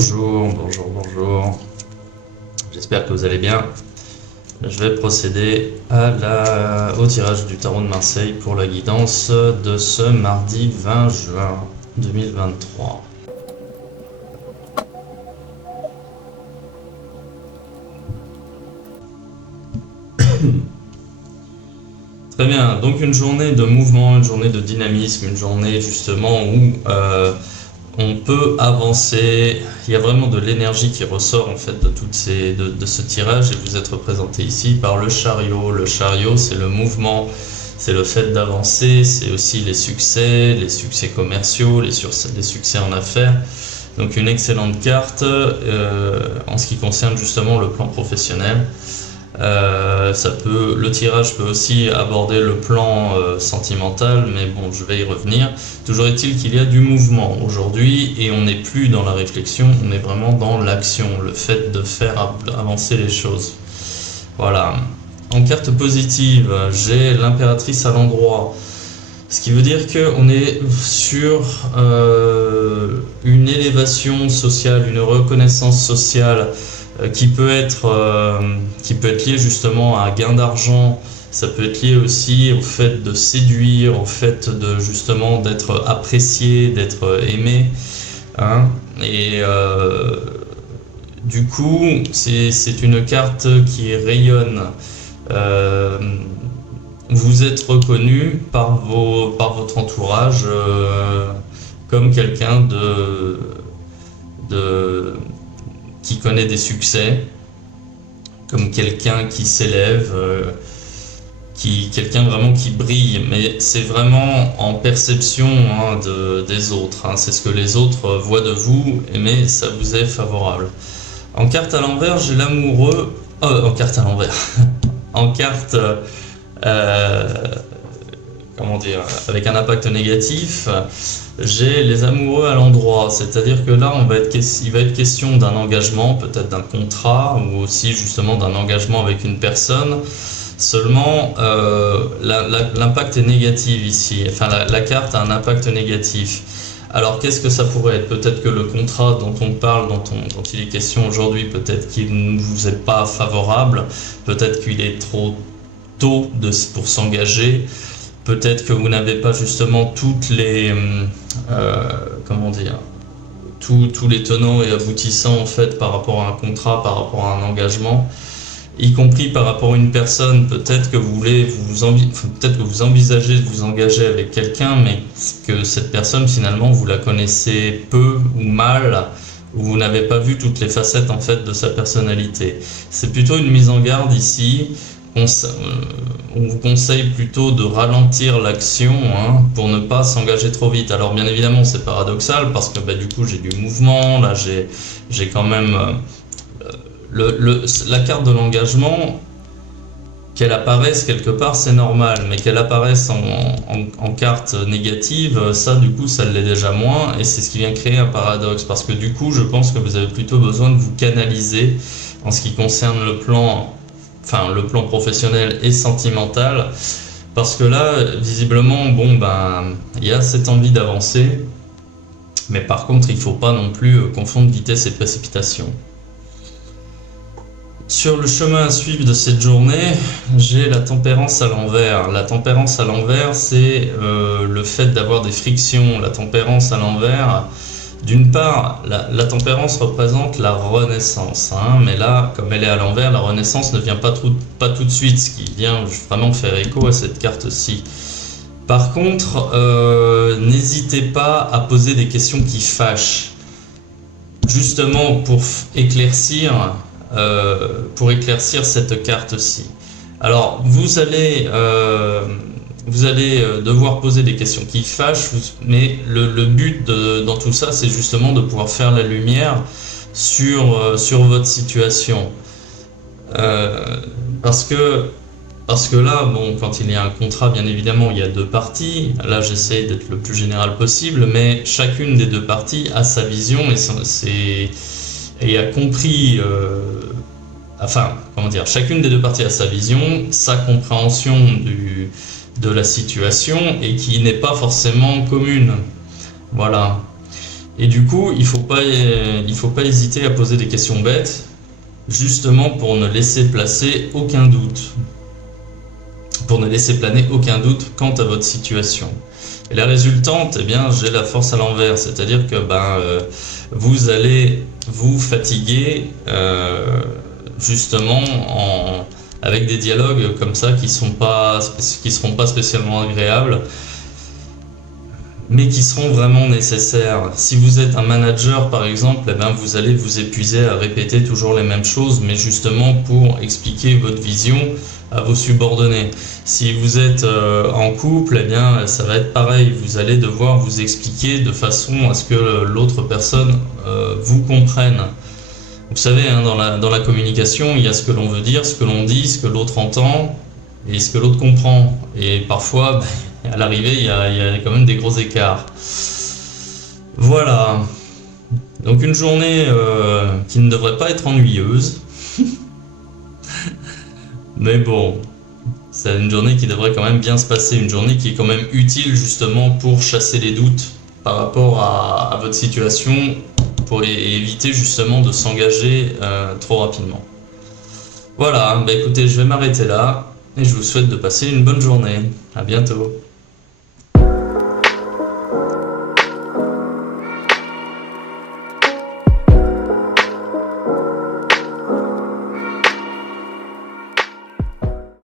Bonjour. J'espère que vous allez bien. Je vais procéder au tirage du tarot de Marseille pour la guidance de ce mardi 20 juin 2023. Très bien, donc une journée de mouvement, une journée de dynamisme, une journée justement où on peut avancer. Il y a vraiment de l'énergie qui ressort en fait de ce tirage, et vous êtes représenté ici par le chariot. Le chariot, c'est le mouvement, c'est le fait d'avancer, c'est aussi les succès commerciaux, les succès en affaires. Donc une excellente carte en ce qui concerne justement le plan professionnel. Le tirage peut aussi aborder le plan sentimental, mais bon, je vais y revenir. Toujours est-il qu'il y a du mouvement aujourd'hui, et on n'est plus dans la réflexion, on est vraiment dans l'action, le fait de faire avancer les choses. Voilà. En carte positive, j'ai l'impératrice à l'endroit, ce qui veut dire qu'on est sur une élévation sociale, une reconnaissance sociale, qui peut être lié justement à un gain d'argent. Ça peut être lié aussi au fait de séduire, au fait de justement d'être apprécié, d'être aimé, hein. Et du coup, c'est une carte qui rayonne. Vous êtes reconnu par votre entourage comme quelqu'un qui connaît des succès, comme quelqu'un qui s'élève, quelqu'un vraiment qui brille, mais c'est vraiment en perception des autres, hein. C'est ce que les autres voient de vous, mais ça vous est favorable. En carte à l'envers, j'ai l'amoureux, en carte à l'envers, en carte, avec un impact négatif, j'ai les amoureux à l'endroit, c'est-à-dire que là il va être question d'un engagement, peut-être d'un contrat, ou aussi justement d'un engagement avec une personne. Seulement l'impact est négatif ici, enfin la carte a un impact négatif. Alors qu'est-ce que ça pourrait être? Peut-être que le contrat dont on parle, dont il est question aujourd'hui, peut-être qu'il ne vous est pas favorable, peut-être qu'il est trop tôt pour s'engager. Peut-être que vous n'avez pas justement toutes les tous les tenants et aboutissants en fait par rapport à un contrat, par rapport à un engagement, y compris par rapport à une personne. Peut-être que peut-être que vous envisagez de vous engager avec quelqu'un, mais que cette personne finalement vous la connaissez peu ou mal, ou vous n'avez pas vu toutes les facettes en fait de sa personnalité. C'est plutôt une mise en garde ici. On vous conseille plutôt de ralentir l'action, hein, pour ne pas s'engager trop vite. Alors bien évidemment c'est paradoxal parce que du coup j'ai du mouvement, là j'ai quand même la carte de l'engagement, qu'elle apparaisse quelque part c'est normal, mais qu'elle apparaisse en carte négative, ça du coup ça l'est déjà moins, et c'est ce qui vient créer un paradoxe, parce que du coup je pense que vous avez plutôt besoin de vous canaliser en ce qui concerne le plan professionnel et sentimental, parce que là visiblement il y a cette envie d'avancer, mais par contre il ne faut pas non plus confondre vitesse et précipitation. Sur le chemin à suivre de cette journée, j'ai la tempérance à l'envers. La tempérance à l'envers, c'est le fait d'avoir des frictions. La tempérance à l'envers, d'une part, la tempérance représente la renaissance, hein, mais là, comme elle est à l'envers, la renaissance ne vient pas tout de suite, ce qui vient vraiment faire écho à cette carte-ci. Par contre, n'hésitez pas à poser des questions qui fâchent, justement pour éclaircir cette carte-ci. Alors, vous allez devoir poser des questions qui fâchent, mais le but dans tout ça, c'est justement de pouvoir faire la lumière sur votre situation. Parce que là, quand il y a un contrat, bien évidemment, il y a deux parties. Là, j'essaie d'être le plus général possible, mais chacune des deux parties a sa vision et a compris... chacune des deux parties a sa vision, sa compréhension de la situation, et qui n'est pas forcément commune. Voilà. Et du coup, il faut pas hésiter à poser des questions bêtes, justement pour ne laisser placer aucun doute, pour ne laisser planer aucun doute quant à votre situation. Et la résultante, eh bien, j'ai la force à l'envers, c'est-à-dire que vous allez vous fatiguer justement avec des dialogues comme ça qui seront pas spécialement agréables, mais qui seront vraiment nécessaires. Si vous êtes un manager par exemple, eh bien, vous allez vous épuiser à répéter toujours les mêmes choses, mais justement pour expliquer votre vision à vos subordonnés. Si vous êtes en couple, eh bien, ça va être pareil. Vous allez devoir vous expliquer de façon à ce que l'autre personne vous comprenne. Vous savez, hein, dans la communication, il y a ce que l'on veut dire, ce que l'on dit, ce que l'autre entend et ce que l'autre comprend. Et parfois, à l'arrivée, il y a quand même des gros écarts. Voilà. Donc une journée qui ne devrait pas être ennuyeuse. Mais bon, c'est une journée qui devrait quand même bien se passer. Une journée qui est quand même utile justement pour chasser les doutes par rapport à votre situation, pour éviter justement de s'engager trop rapidement. Voilà, écoutez, je vais m'arrêter là et je vous souhaite de passer une bonne journée. À bientôt.